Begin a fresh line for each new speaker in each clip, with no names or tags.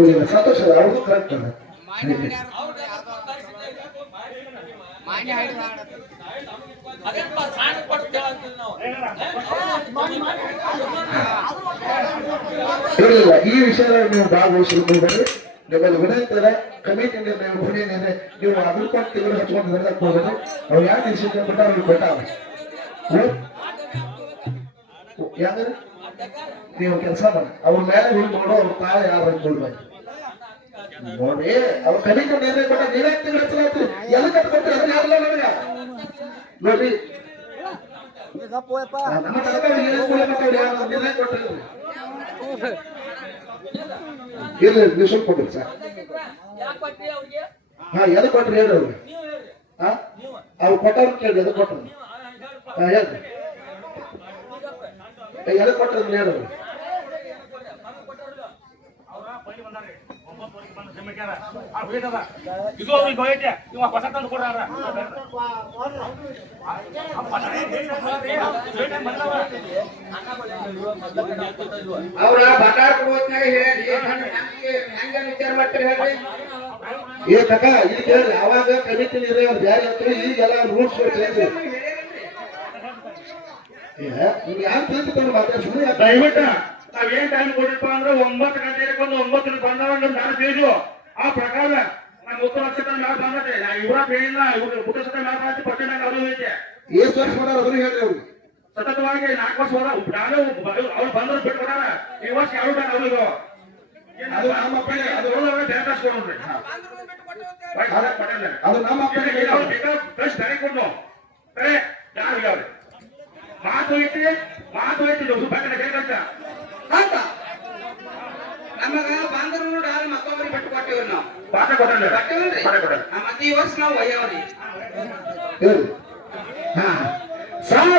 ಇಲ್ಲ ಸಂತೋಷ ಅವ್ರದ್ದು ಕರೆಕ್ಟ್ ಅದ
ನಾವು?
ಇಲ್ಲ ಈ ವಿಷಯದಲ್ಲಿ ನೀವು ಭಾಗವಹಿಸಲು ನಿಮ್ಮಲ್ಲಿ ವಿನಂತರ ಇದೆ ಕಮಿಟಿ ನಿರ್ಣಯ ಏನಿದೆ ನೀವು ಅದ್ರ ಕೊಟ್ಟು ತಿಂಗಳು ಹಚ್ಕೊಂಡು ನಡೆದಕ್ಕೆ ಹೋಗೋದು ಅವ್ರು ಯಾಕೆ ಕೊಟ್ಟ ಅವ್ರಿಗೆ ಕೊಟ್ಟಾವ ಯಾವ್ದು ನೀವು ಕೆಲಸ ಮಾಡಿ. ಅವ್ರ ಮೇಲೆ ಹೋಗಿ ನೋಡೋ ಅವ್ರ ತಾಳ ಯಾರು ಅಂತ ನೋಡ್ಬೇಕು ನೋಡಿ, ಅವ್ರ ಕಮಿಟಿ ನಿರ್ಣಯ ಕೊಟ್ಟ ನೀವೇ ಹಚ್ಚಲಾಗ್ತದೆ ಎಲ್ಲ ಕಟ್ಕೊಡ್ತೀರಿ ಅದನ್ನ ಯಾರಲ್ಲ ನನಗ? ನೋಡ್ರಿ ನಮ್ಮ ಯಾರು ನಿರ್ಣಯ ಕೊಟ್ಟಿಲ್ಲ ಇರ್ಲಿ ನೀವು ಸ್ವಲ್ಪ ಕೊಡ್ರಿ ಸರ್ ಹಾ ಎದು ಕೊಟ್ರಿ? ಹೇಳ್ರಿ ಅವ್ರು ಕೊಟ್ಟವ್ರು ಕೇಳಿ ಎದು ಕೊಟ್ರಿ ಹಾ ಹೇಳ್ರಿ. ಎದು ಕೊಟ್ಟರು ಹೇಳ್ರಿ
ಇದು ಅವ್ರಿಗೆ ಕೊಡ್ರಾರ
ಅವ್ರ ಬಟಾರ್ ಹೇಳಿ ಹೆಂಗ ವಿಚಾರ ಮಾಡ್ತೀರಿ ಹೇಳ್ರಿ.
ಏ ಕಕ್ಕ ಕೇಳ್ರಿ ಅವಾಗ ಕಮಿಟಿ ನಿರ್ಣಯ ಅವ್ರು ಜಾರಿ ಈಗೆಲ್ಲ ರೂಲ್ಸ್ ಹೇಳ್ರಿ ನಿಮ್ಗೆ ಯಾರು ತಿಳ್ಕೊಂಡು ಮಾತಾಡಿ ಸುಮ್ಮನೆ ಯಾಕೆ
ದಯವಿಟ್ಟು ನಾವೇನ್ ಏನ್ ಟೈಮ್ ಕೊಟ್ಟಿಪ್ಪ ಅಂದ್ರೆ ಒಂಬತ್ತು ಗಂಟೆಗೆ ಬಂದು ಒಂಬತ್ತು ಬಂದವ ನಾನು ಬೇಜೋ ಆ ಪ್ರಕಾರ ನಮ್ಮ ಉತ್ತರ ನಕ್ಷತ್ರ ಮ್ಯಾಲ ಬಂದತೆ ಇವರ ಬೇಯಿಲ್ಲ ಇವ್ರ ಉತ್ತರ ನಕ್ಷತ್ರ ಮ್ಯಾಲ ಬಂದ ಪಟ್ಟೆ ನಂಗೆ ಅವರು ಐತೆ
ಎಷ್ಟು ವರ್ಷ ಮಾಡೋರು ಅದನ್ನು ಹೇಳ್ರಿ ಅವ್ರು.
ಸತತವಾಗಿ ನಾಲ್ಕು ವರ್ಷ ಹೋದ ನಾನು ಅವ್ರು ಬಂದ್ರು ಬಿಟ್ಕೊಡಾರ ಈ ವರ್ಷ ಯಾರು ಟೈಮ್ ಅವ್ರು
ಅದು ನಮ್ಮ ಅಪ್ಪನೇ. ಅದು
ಬೇಕಾಸ್ ಕೊಡ್ರಿ
ಅದು ನಮ್ಮ ಅಪ್ಪನೇ
ಮಾತು ಐತಿ ಮಾತು ಐತಿ ಸುಬ್ಬಣ್ಣ ಹೇಗಂತ
ಅಂತ ನಮಗ ಬಂದ್ರು ನೋಡಿ ಯಾರು ಮತ್ತೊಬ್ಬರಿಗೆ ಬಿಟ್ಟು ಕೊಟ್ಟಿವ್ರಿ ನಾವು
ಪಾಠ ಕೊಟ್ಟಲ್ಲ
ಕೊಟ್ಟಿವಲ್ರಿ
ಪಾಠ ಕೊಟ್ಟಲ್ಲ
ಆ, ಮತ್ತೆ ಈ ವರ್ಷ ನಾವು ಒಯ್ಯಾವ್ರಿ
ಹೇಳಿ ಹಾ ಸಾವಿರ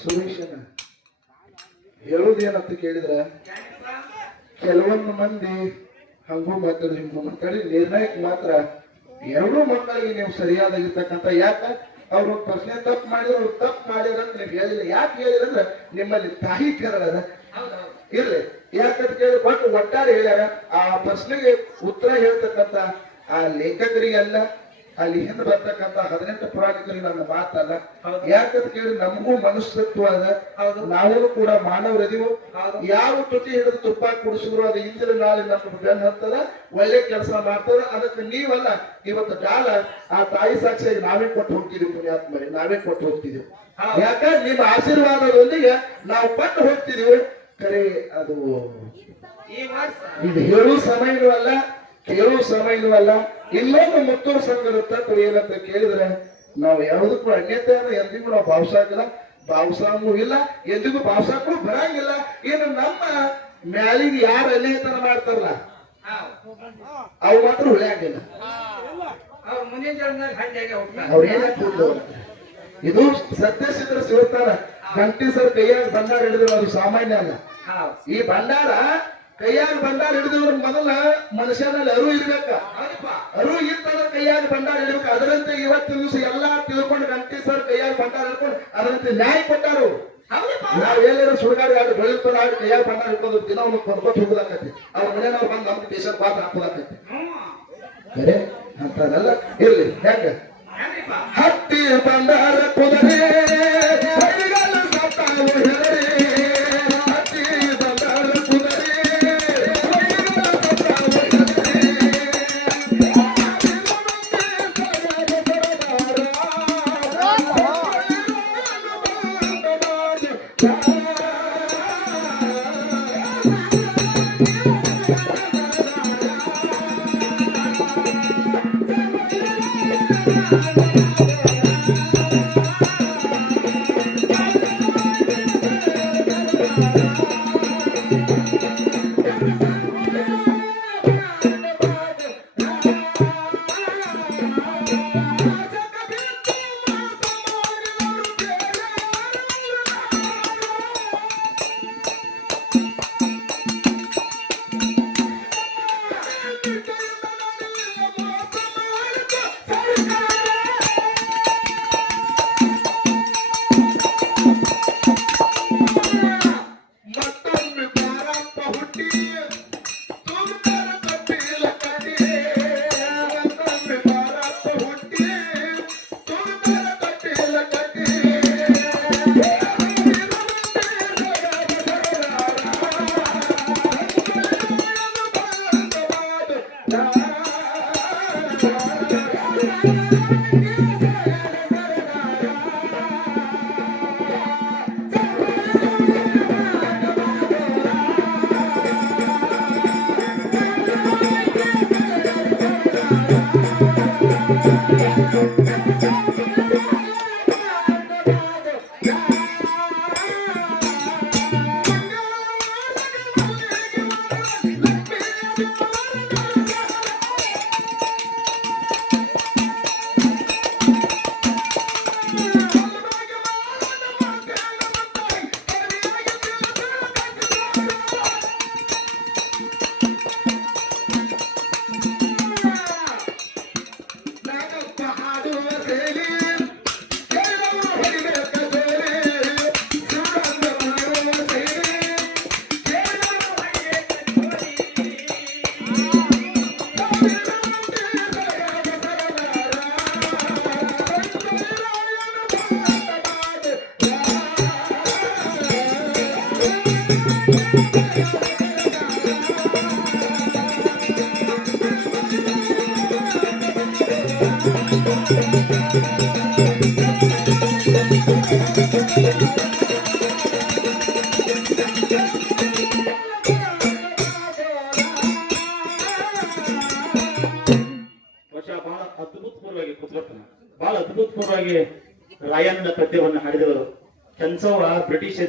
ಸುರೇಶನ ಹೇಳುದೇನಂತ ಕೇಳಿದ್ರೆ, ಕೆಲವೊಂದು ಮಂದಿ ಹಂಗೂ ಮಾತಾಡಿ, ಹಿಂಗೂ ಮಾತಾಡಿ, ನಿರ್ಣಯಕ್ ಮಾತ್ರ ಎರಡು ಮಕ್ಕಳಿಗೆ ನೀವು ಸರಿಯಾದಾಗಿರ್ತಕ್ಕಂತ ಯಾಕ? ಅವ್ರು ಪ್ರಶ್ನೆ ತಪ್ಪು ಮಾಡಿದ್ರು, ತಪ್ಪು ಮಾಡಿದ್ರ ನೀವು ಹೇಳಿಲ್ಲ. ಯಾಕೆ ಹೇಳಿದ್ರೆ ನಿಮ್ಮಲ್ಲಿ ತಾಯಿ ಕರಳದ ಇರ್ಲಿ. ಯಾಕಂತ ಕೇಳಿ ಬಟ್ ಒಟ್ಟಾರೆ ಹೇಳ್ಯಾರ, ಆ ಪ್ರಶ್ನೆಗೆ ಉತ್ತರ ಹೇಳ್ತಕ್ಕಂತ ಆ ಲೇಖಕರಿಗೆಲ್ಲ ಅಲ್ಲಿ ಹಿಂದೆ ಬರ್ತಕ್ಕಂಥ ಹದಿನೆಂಟು ಪುರಾಣಿಕರಿಗೆ ನನ್ನ ಮಾತಲ್ಲ. ಯಾಕಂತ ಕೇಳಿ ನಮಗೂ ಮನುಷ್ಯತ್ವ ಅದ. ನಾವು ಕೂಡ ಮಾನವರದಿವು ಯಾವ ತುಟಿ ಹಿಡಿದು ತುಪ್ಪ ಕುಡಿಸಿದ್ರು ಅದು ಇಂದಿನ ನಾಳೆ ನಮ್ಮ ಬೆನ್ನ ಹತ್ತದ? ಒಳ್ಳೆ ಕೆಲಸ ಮಾಡ್ತದ. ಅದಕ್ಕೆ ನೀವಲ್ಲ ಇವತ್ತು ಕಾಲ ಆ ತಾಯಿ ಸಾಕ್ಷಿಯಾಗಿ ನಾವೇ ಕೊಟ್ಟು ಹೋಗ್ತಿದ್ವಿ ಪುಣ್ಯಾತ್ಮರಿ ನಾವೇ ಕೊಟ್ಟು ಹೋಗ್ತಿದ್ವಿ. ಯಾಕಂದ್ರೆ ನಿಮ್ಮ ಆಶೀರ್ವಾದದೊಂದಿಗೆ ನಾವು ಪಟ್ಟು ಹೋಗ್ತಿದೀವಿ. ಕರೆ ಅದು ಇದು ಹೇಳುವ ಸಮಯನೂ ಅಲ್ಲ ಕೇಳುವ ಸಮಯನೂ ಇಲ್ವಲ್ಲ ಇಲ್ಲೊಂದು ಮುತ್ತೂರು ಸಂಘದ ತತ್ವ ಏನಂತ ಕೇಳಿದ್ರೆ ನಾವು ಯಾವುದಕ್ಕೂ ಅಂದ್ರೆ ಎಂದಿಗೂ ನಾವು ಭಾವಿಸಾಗಿಲ್ಲ ಭಾವಸಾಂಗೂ ಇಲ್ಲ ಎಂದಿಗೂ ಕೂಡ ಬರಂಗಿಲ್ಲ. ಇನ್ನು ನಮ್ಮ ಮ್ಯಾಲಿನ ಯಾರು ಅನ್ಯತನ ಮಾಡ್ತಾರಲ್ಲ ಅವು ಮಾತ್ರ ಉಳಿಯಂಗಿಲ್ಲ
ಅವ್ರ
ಅವ್ರು ಏನಾಗ್ತಿದ್ರು ಇದು ಸತ್ಯಸಿದ್ರ ಶಿವಸ್ಥಾನ ಗಂಟಿ ಸರ್ ಕೈಯಾಗ ಭಂಡಾರ ಹಿಡಿದ್ರು ಅದು ಸಾಮಾನ್ಯ ಅಲ್ಲ. ಈ ಭಂಡಾರ ಕೈಯಾಗ ಭಂಡಾರ ಹಿಡಿದವ್ರ ಮೊದಲ ಮನುಷ್ಯನಲ್ಲಿ ಅರು ಇರ್ಬೇಕ. ಅರು ಇರ್ತದ ಕೈಯಾಗ ಭಂಡಾರ ಹಿಡಬೇಕು. ಅದರಂತೆ ಇವತ್ತಿನ ದಿವಸ ಎಲ್ಲಾ ತಿಳ್ಕೊಂಡು ಗಂಟೆ ಸರ್ ಕೈಯಾಗ ಭಂಡಾರ ಹಿಡ್ಕೊಂಡು ಅದರಂತೆ ನ್ಯಾಯ ಕೊಟ್ಟಾರು.
ನಾವು
ನಾವ್ ಎಲ್ಲಾರು ಸುಡುಗಾಡಿ ಆಡಿ ಬೆಳಿತು ಆಡಿ ಕೈಯಾಗ ಭಂಡಾರ ಹಿಡ್ಕೊಂಡು ದಿನ ಒಂದು ಕೊಂಡ್ಕೊಟ್ಟು ಹೋಗುದಾಕತಿ ಅವ್ರ ಮನೆಯವ್ರು ಬಂದು ನಮ್ಗೆ ದೇಶದ ಪಾತ್ರ ಹಾಕೋದಾಕತಿ ಕರೆ ಅಂತದಲ್ಲ ಇರ್ಲಿ. ಹೆಂಗ ಹತ್ತಿ ಬಂಡಾರ ಕುದುರೆ ಮತ್ತೊಮ್ಮೆ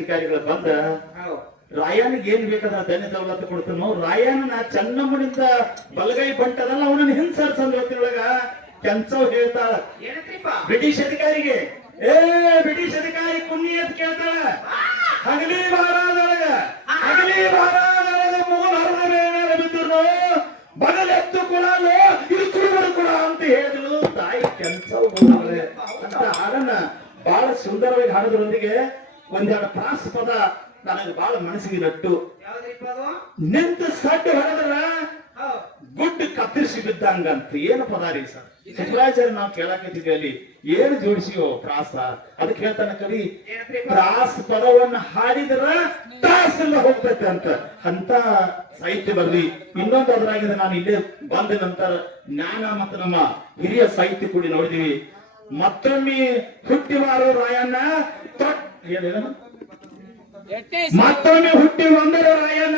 ಅಧಿಕಾರಿಗಳು ಬಂದ ರಾಯನಿಗೆ ಏನ್ ಬೇಕಾದ ಧನ್ಯ ದೌಲತ್ತು ಕೊಡ್ತಾನೋ ರಾಯನ ಚನ್ನಮ್ಮನಿಂದ ಬಲಗೈ ಬಂಟದಲ್ಲ ಅವನನ್ನ ಹಿಂಸರ್ಸಂದ್ ಹೊತ್ತಿನೊಳಗ ಕೆಂಚವ್ ಹೇಳ್ತಾಳ. ಬ್ರಿಟಿಷ್ ಅಧಿಕಾರಿಗೆ. ಏ ಬ್ರಿಟಿಷ್ ಅಧಿಕಾರಿ ಕುನ್ನಿ ಅಂತ ಕೇಳ್ತಾಳ. ಹಗಲಿ ಬಾರಾದೊಳಗ ಹಗಲಿ ನನಗೆ ಮೂಲ ಹರದ ಮೇಲೆ ಬಿದ್ದರು ಬಗಲೆತ್ತು ಕೊಡಲು ಇದು ಕುರುಬರು ಕೊಡ ಅಂತ ಹೇಳಿದ್ರು. ತಾಯಿ ಕೆಂಚವ್ ಅಂತ ಹಾಡನ್ನ ಬಹಳ ಸುಂದರವಾಗಿ ಹಾಡೋದ್ರೊಂದಿಗೆ ಒಂದೆರಡು ಪ್ರಾಸ ಪದ ನನಗೆ ಬಹಳ ಮನಸ್ಸಿಗೆ ನಟ್ಟು ನಿಂತ ಸಡ್ಡು ಹೊಡೆದ್ರ. ಗುಡ್ಡು ಕತ್ತರಿಸಿ ಬಿದ್ದಂಗಂತ ಏನು ಪದ ರೀ ಸರ್? ಶುಕ್ರಾಚಾರ್ಯ ನಾವು ಕೇಳಾಕಿದ್ದೀವಿ ಅಲ್ಲಿ ಏನು ಜೋಡಿಸಿಯೋ ಪ್ರಾಸ? ಅದಕ್ಕೆ ಹೇಳ್ತಾನೆ
ಕರಿ
ಪ್ರಾಸ ಪದವನ್ನ ಹಾಡಿದ್ರ ತಾಸೆಲ್ಲ ಹೋಗ್ತೈತೆ ಅಂತ. ಅಂತ ಸಾಹಿತ್ಯ ಬರ್ಲಿ ಇನ್ನೊಂದು ಅದ್ರಾಗಿದೆ ನಾನು ಇಲ್ಲೇ ಬಂದ ನಂತರ ಜ್ಞಾನ ಮತ್ತು ನಮ್ಮ ಹಿರಿಯ ಸಾಹಿತ್ಯ ಕೂಡಿ ನೋಡಿದೀವಿ. ಮತ್ತೊಮ್ಮೆ ಹುಟ್ಟಿ ಮಾರೋ ರಾಯಣ್ಣ ತೊಟ್ ಏನೇನು
ಎಟ್ಟೆ
ಮತ್ತೊಮ್ಮೆ ಹುಟ್ಟಿ ಒಂದರ ರಾಯನ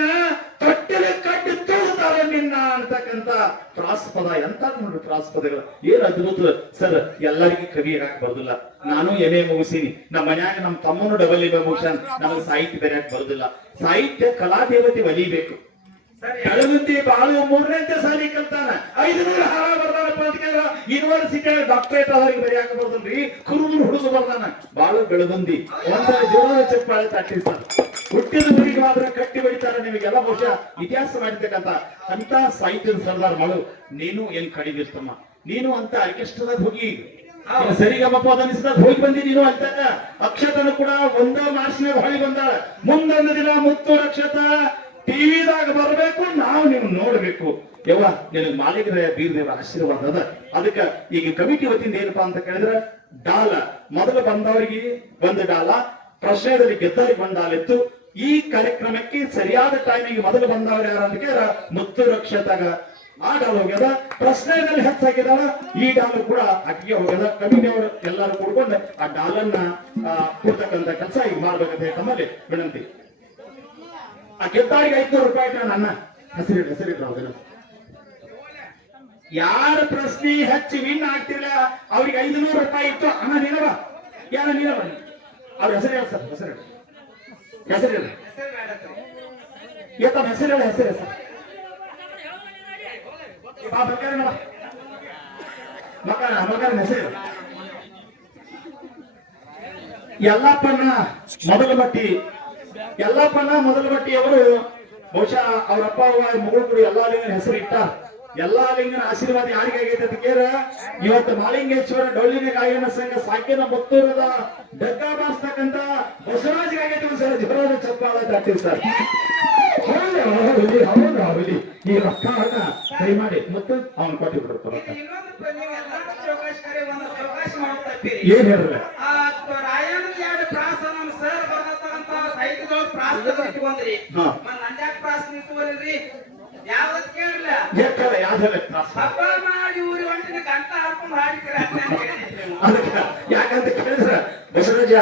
ತೊಟ್ಟಿಲೆ ಕಟ್ಟಿ ತೂಗುತ್ತಾರೆ ನಿನ್ನ ಅಂತಕ್ಕಂತ ಪ್ರಾಸ್ಪದ ಎಂತ ನೋಡ್ರಿ ಪ್ರಾಸ್ಪದಗಳು ಏನ್ ಅದ್ಭುತ ಸರ್, ಎಲ್ಲರಿಗೂ ಕವಿ ಇರಾಕ್ ಬರುದಿಲ್ಲ. ನಾನು ಎಮೆ ಮುಗಿಸೀನಿ. ನಮ್ಮ ಮನ್ಯಾಗ ನಮ್ಮ ತಮ್ಮನು ಡಬಲ್ ಇಬ್ಬ ಮುಗಿಸ್ ನಮಗೆ ಸಾಹಿತ್ಯ ಬರೆಯಕ್ ಬರುದಿಲ್ಲ. ಸಾಹಿತ್ಯ ಕಲಾ ದೇವತೆ ಒಲಿಬೇಕು.
ಸರಿ
ಬೆಳಗುಂದಿ ಬಾಳು ಮೂರನೇ ಸಾಲಿ ಕಲ್ತಾನ. ಹಾಳ ಹಾರ ಬರ್ತಾನಪ್ಪ ಅಂತ ಕೇಳಿದ್ರ ಯೂನಿವರ್ಸಿಟಿ ಡಾಕ್ಟರೇಟ್ ಅದರಿಗೆ ಬರೆಯಾಕ ಬರ್ದನ್ರಿ ಕುರುಮುರು ಹುಡುಗ ಬರ್ತಾನ ಬಾಳು ಬೆಳಗುಂದಿ. ಒಂದ್ಸಲ ಜೋರದ ಚಪ್ಪಾಳೆ ತಟ್ಟಿ ಸರ್ ಹುಟ್ಟಿದ ಊರಿಗೆ ಮಾತ್ರ ಕಟ್ಟಿ ಹೊಡಿತಾರ ನಿಮಗೆಲ್ಲ ಬಹುಶಃ ಇತಿಹಾಸ ಮಾಡಿರ್ತಕ್ಕಂತ ಅಂತ ಸಾಹಿತ್ಯದ ಸರ್ದಾರ್ ಮಾಡು ನೀನು ಏನ್ ಕಡಿಮೆ ಇರ್ತಮ್ಮ ನೀನು ಅಂತ ಆರ್ಕೆಸ್ಟ್ರಾದಾಗ ಹೋಗಿ. ನೀನು ಅದನ್ನಿಸಿದಾಗ ಹೋಗಿ ಬಂದಿ ನೀನು ಅಂತ ಅಕ್ಷತನು ಕೂಡ ಒಂದೋ ಮಾರ್ಚ್ನಾಗ ಹೊಳಿ ಬಂದಾಳ. ಮುಂದೊಂದು ದಿನ ಮುತ್ತು ಅಕ್ಷತ. ಟಿವಿದಾಗ ಬರಬೇಕು ನಾವು ನಿಮ್ ನೋಡ್ಬೇಕು. ಯವ್ವ ನಿನಗೆ ಮಾಲೀಕರ ಬೀರದೇವ ಆಶೀರ್ವಾದ ಅದ. ಅದಕ್ಕ ಈಗ ಕಮಿಟಿ ವತಿಯಿಂದ ಏನಪ್ಪಾ ಅಂತ ಕೇಳಿದ್ರೆ ಡಾಲ. ಮೊದಲು ಬಂದವರಿಗೆ ಒಂದು ಡಾಲ ಪ್ರಶ್ನೆಯಲ್ಲಿ ಗೆದ್ದಾರಿ ಒಂದು ಈ ಕಾರ್ಯಕ್ರಮಕ್ಕೆ ಸರಿಯಾದ ಟೈಮಿಗೆ ಮೊದಲು ಬಂದವರು ಯಾರು ಅಂತ ಕೇಳಿದ್ರೆ ಮುತ್ತು ರಕ್ಷತಾಗ ಆ ಡಾಲ್ ಹೋಗ್ಯದ. ಪ್ರಶ್ನೆಯಲ್ಲಿ ಹೆಚ್ಚಾಗಿದಾಳ ಈ ಡಾಲ್ ಕೂಡ ಅಕ್ಕಿಗೆ ಹೋಗ್ಯದ. ಕಮಿಟಿಯವರು ಎಲ್ಲರೂ ಕೂಡ್ಕೊಂಡು ಆ ಡಾಲನ್ನ ಆ, ಕೊಡ್ತಕ್ಕಂತ ಕೆಲಸ ಈಗ ಮಾಡ್ಬೇಕಂತ ಹೇಳಿ ತಮ್ಮಲ್ಲಿ ವಿನಂತಿ. ಆ ಗೆದ್ದಾರಿಗೆ ಐದ್ನೂರು ರೂಪಾಯಿ ಇಟ್ಟ ಹೆಸರಿಡ್ರಿ ಹೆಸರಿಡ್ರಿ ಅವ್ರಿಗೆ ಯಾರ ಪ್ರಶ್ನೆ ಹೆಚ್ಚು ವಿನ್ ಆಗ್ತಿಲ್ಲ, ಅವ್ರಿಗೆ ಐದುನೂರು ರೂಪಾಯಿ ಇತ್ತು, ಅಣ್ಣ ನೀನವ? ಯಾರ ನೀನವ ಅವ್ರ ಹೆಸರು ಹೇಳ ಸರ್, ಹೆಸರು ಹೆಸರು ಹೇಳ. ಎತ್ತ ಹೆಸರು ಹೇಳ, ಹೆಸರು ಸರ್ ಮಕ್ಕಳ ಬೇಕಾದ್ರೆ ನೋಡ. ಮಕ್ಕ ಮಗನ ಹೆಸರು ಎಲ್ಲಪ್ಪನ್ನ ಮೊದಲ ಬಟ್ಟಿ ಯಲ್ಲಪ್ಪನ ಮೊದಲ ಬಟ್ಟಿ ಅವರು ಬಹುಶಃ ಅವರಪ್ಪ ಮಗಳು ಕೂಡ ಎಲ್ಲಾ ಲಿಂಗನ ಹೆಸರು ಇಟ್ಟ ಎಲ್ಲಾ ಲಿಂಗನ ಆಶೀರ್ವಾದ ಯಾರಿಗೆ ಆಗೈತೆ ಅಂತ ಕೇರ ಇವತ್ತು ಮಾಲಿಂಗೇಶ್ವರ ಡೊಳ್ಳಿನ ಗಾಯನ ಸಂಘ ಸಾಕಿನ ಮತ್ತೂರದ ಬೆಕ್ಕ ಬಾರಿಸ್ತಕ್ಕಂತ ಬಸವರಾಜ್ಗಾಗೈತೆ ಒಂದ್ಸಲ. ಜೋರಾದ ಚಪ್ಪಾಳ ತಟ್ಟಿ ಸರ್. ಹೌದು ಹೌದು ಹೌದು ಈ ರೊಕ್ಕವನ್ನ ಮಾಡಿ ಮತ್ತು ಅವನ್ ಕೊಟ್ಟು ಬಿಡ್ತಾರೆ ಏನ್
ಇನ್ನೊಂದು ಇಟ್ಕೊಂಡ್ರಿ ನಂದ್ಯಾಕ್ ಪ್ರಾಸ ಕೇಳಿಲ್ಲ ಹಬ್ಬ ಮಾಡಿ ಊರಿ ಹೊಂಟಿನ ಗಂಟ ಹಾಕೊಂಡ್
ಯಾಕಂತ ಕೇಳಿದ್ರ? ಬಸವರಾಜ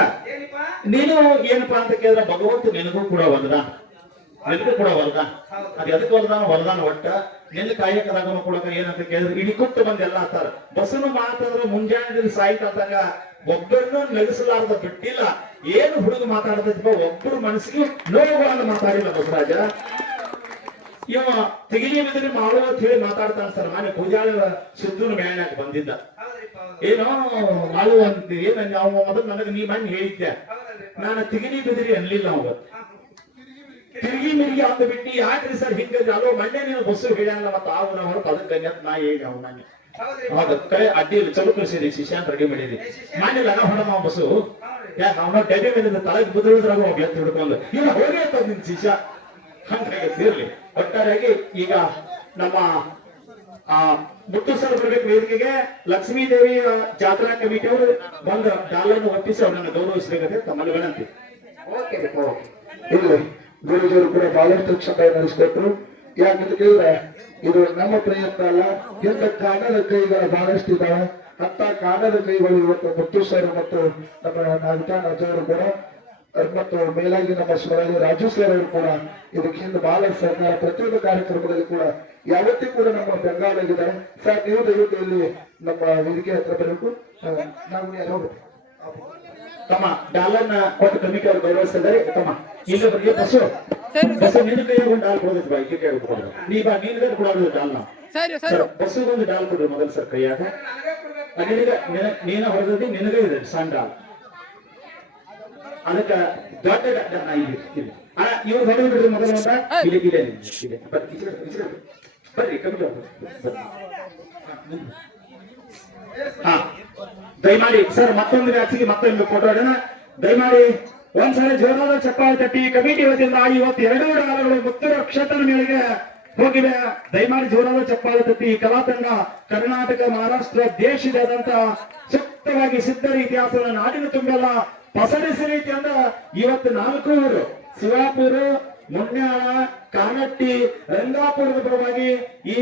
ನೀನು ಏನಪ್ಪಾ ಅಂತ ಕೇಳಿದ್ರೆ? ಭಗವಂತ ನಿನಗೂ ಕೂಡ ವರದಾನ ನಿನಗೂ ಕೂಡ ವರದಾನ ಅದು ಎದಕ್ಕೆ ವರದಾನ ವರದಾನ ಒಟ್ಟ. ನಿನ್ನ ಕಾಯಕದಾಗನು ಕೂಡ ಏನಂತ ಕೇಳಿದ್ರೆ? ಇಡೀ ಕುಟ್ಟು ಬಂದು ಎಲ್ಲ ಆತಾರ. ಬಸನು ಮಾತಾದ್ರೆ ಮುಂಜಾನೆ ದಿನ ಅಂದಾಗ ಒಬ್ಬರನ್ನು ನಡೆಸಲಾರದ ಬಿಟ್ಟಿಲ್ಲ. ಏನು ಹುಡುಗ ಮಾತಾಡದಪ್ಪ ಒಬ್ಬರು ಮನಸ್ಸಿಗೆ ನೋವುಗಳನ್ನು ಮಾತಾಡಿಲ್ಲ ಬಸವರಾಜ. ಇವ ತೆಗಿಲಿ ಬಿದ್ರೆ ಮಾಡುವ ಅಂತ ಹೇಳಿ ಮಾತಾಡ್ತಾನ ಸರ್ ಮನೆ ಪೂಜಾಳ ಸಿದ್ಧನ ಮ್ಯಾಣ್ಯಾಗ ಬಂದಿದ್ದ. ಏನೋ ಮಾಡುವ ಅಂತ ಏನ ನಾವು ಮೊದಲು ನನಗೆ ನೀ ಮಣ್ಣು ಹೇಳಿದ್ದೆ. ನಾನು ತಿಗಿನಿ ಬಿದಿರಿ ಅನ್ಲಿಲ್ಲ ಅವಾಗ ತಿರುಗಿ ಮಿರುಗಿ ಅಂತ ಬಿಟ್ಟು, ಯಾಕ್ರಿ ಸರ್ ಹಿಂಗಂದ್ರೆ ಅಲ್ಲೋ ಮಂಡ್ಯ ನೀನು ಬಸ್ಸು ಹೇಳಲ್ಲ ಮತ್ತೆ ಆ ಪದಕ್ಕೆ ಅದಕ್ಕೆ ನಾ ಹೇಳಿ ಅವ್ನು ನಂಗೆ
ಹೌದ್ರಿಪ್ಪ
ಅವಾಗ ಕೈ ಅಡ್ಡಿಯಲ್ಲಿ ಚಲೋ ಕಳಿಸಿರಿ ಶಿಷ್ಯ ಅಂತ ರೆಡಿ ಮಾಡಿರಿ ಮಾಡಿಲ್ಲ ಲಗ ಹೊಡ ನಾವು ಬಸ್ಸು ಯಾಕೆ ನಾವು ತಲೆಗೆ ಬುದ್ಧಿದ್ರಾಗ ಹೋಗ್ಲಿ ಅಂತ ಹಿಡ್ಕೊಂಡು ಇಲ್ಲ ಹೋಗಿ ಅಂತ ನಿನ್ ಶಿಷ್ಯ ಹಂಗಾಗಿ ಒಟ್ಟಾರೆಯಾಗಿ ಈಗ ನಮ್ಮ ಆ ಮುತ್ತು ಸರ್ ಬರ್ಬೇಕು ವೇದಿಕೆಗೆ ಲಕ್ಷ್ಮೀ ದೇವಿ ಜಾತ್ರಾ ಕಮಿಟಿ ಅವರು ಬಂದು ಡಾಲರ್ ಒಪ್ಪಿಸಿ ಅವರನ್ನು ಗೌರವಿಸಬೇಕಂತ ತಮ್ಮಲ್ಲಿ ವಿನಂತಿ
ಓಕೆ
ಇಲ್ಲಿ ಗುರುಜರು ಕೂಡ ಬಹಳಷ್ಟು ಕ್ಷಮೆ ಯಾಕಂತ ಕೇಳಿದ್ರೆ, ಇದು ನಮ್ಮ ಪ್ರಯತ್ನ ಅಲ್ಲ. ಇಂಥ ಕಾಣದ ಕೈಗಳು ಬಹಳಷ್ಟು ಇದಾವೆ. ಅಂತ ಕಾಣದ ಕೈಗಳು ಇವತ್ತು ಮುತ್ತು ಸರ್ ಮತ್ತು ನಮ್ಮ ನಾವಿಕಾನ್ ಅಜ್ಜವರು ಕೂಡ, ಮತ್ತು ಮೇಲಾಗಿ ನಮ್ಮ ಸ್ವರಾಜ ರಾಜು ಸರ್ ಅವರು ಕೂಡ ಇದಕ್ಕೆ ಹಿಂದೆ ಬಹಳ ಸರ್ಕಾರ ಪ್ರತಿಯೊಂದು ಕಾರ್ಯಕ್ರಮದಲ್ಲಿ ಕೂಡ ಯಾವತ್ತೂ ಕೂಡ ನಮ್ಮ ಬೆಂಗಾಲಾಗಿದ್ದಾರೆ ಸರ್, ನೀವು ದಯವಿಟ್ಟು ನಮ್ಮ ವೇದಿಕೆ ಹತ್ರ ಬರಬೇಕು. ನಾವು ಯಾರು ತಮ್ಮ, ಡಾಲರ್ನ ಕೊಟ್ಟು ಕಮಿಟಿ ಅವರು ಗೌರವಿಸಿದ್ದಾರೆ. ತಮ್ಮ ಇಲ್ಲಿ ಬರಲಿ ಬಸ್ಸು. ಒಂದು ಡಾಲ್ ಕೊಡೋದು ಬಾ ಕೊಡೋದು ನೀ ಬಾ ನೀನು ಕೊಡೋದು ಡಾಲ್ನ.
ಸರಿ
ಸರಿ. ಒಂದು ಡಾಲ್ ಕೊಡ್ರಿ ಮೊದಲು ಸರ್ ಕೈಯಾಗ.
ನನಗೆ
ನೀನ ಹೊಡೆದಿ ನಿನಗೆ ಇದೆ ಸಣ್ಣ ಡಾಲ್. ಅದಕ್ಕ ದೊಡ್ಡ ಡಾ- ನಾ ಇಲ್ಲಿ ಇಲ್ಲಿ. ಅಣ್ಣ ಇವ್ರು ಹೊಡೆದು ಬಿಡ್ರಿ ಮೊದಲು ಅಂತ. ಇಲ್ಲಿ ಇದೆ ಇದೆ ಬರ್ರಿ. ಬರ್ರಿ. ಹಾ ದಯಮಾಡಿ ಸರ್ ಮತ್ತೊಂದು ಬ್ಯಾಚಿಗೆ ಮತ್ತೊಂದು ಫೋಟೋ ಹೊಡೆಯೋಣ ದಯಮಾಡಿ ಒಂದ್ಸಲ ಜೋರಾದ ಚಪ್ಪಾಳೆ ತಟ್ಟಿ ಕಮಿಟಿ ವತಿಯಿಂದ ಇವತ್ತು ಎರಡೂ ಡಾಲರ್ಗಳು ಮುತ್ತೂರು ಕ್ಷೇತ್ರ ಮೇಳಿಗೆ ಹೋಗಿವೆ. ದಯಮಾಡಿ ಜೋರಾದ ಚಪ್ಪಾಳೆ ತಟ್ಟಿ ಕಲಾತಂಡ ಕಲಾ ತಂಡ ಕರ್ನಾಟಕ, ಮಹಾರಾಷ್ಟ್ರ ದೇಶದಾದಂತ ಸೂಕ್ತವಾಗಿ ಸಿದ್ಧರ ಇತಿಹಾಸವನ್ನು ನಾಡಿನ ತುಂಬೆಲ್ಲ ಪಸರಿಸಿ ರೀತಿಯಿಂದ ಇವತ್ತು ನಾಲ್ಕು ಊರು. ಶಿವಾಪುರ, ಮುನ್ಯಾಳ ಕಾನಟ್ಟಿ ರಂಗಾಪುರದ ಪರವಾಗಿ ಈ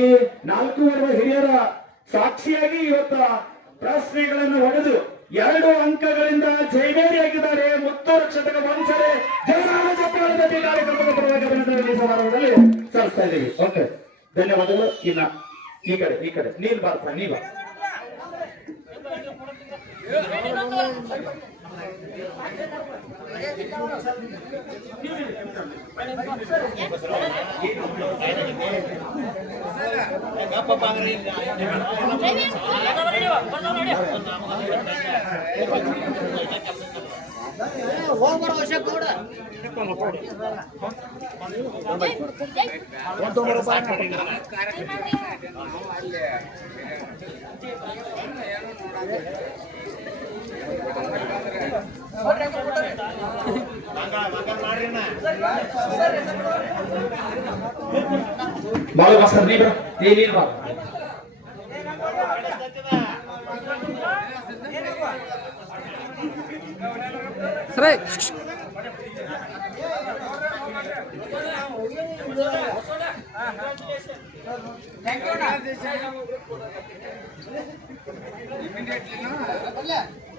ನಾಲ್ಕು ಊರ ಹಿರಿಯರ ಸಾಕ್ಷಿಯಾಗಿ ಇವತ್ತ ಪ್ರಶ್ನೆಗಳನ್ನು ಹೊಡೆದು ಎರಡು ಅಂಕಗಳಿಂದ ಜೈವೇರಿಯಾಗಿದ್ದಾರೆ ಮುತ್ತು ರಕ್ಷಕ ಒಂದ್ಸರಿ ದೇವರಾಜ ಚಪ್ಪಾಳದಲ್ಲಿ ಕಾರ್ಯಕ್ರಮದ ಪರವಾಗಿ ಅಭಿನಂದನೆ ಸಮಾರಂಭದಲ್ಲಿ ಸಲ್ಲಿಸ್ತಾ ಇದ್ದೀವಿ. ಓಕೆ. ಧನ್ಯವಾದಗಳು. ಇನ್ನ ಈ ಕಡೆ ಈ ಕಡೆ. ನೀನ್ ಬರ್ತಾ ನೀ ಬಾ ಬಾಳ ಮಾಸ್ತರ್ ನೀ ಬರ ಏ ನೀನ್ ಬಾ
ಸರಿ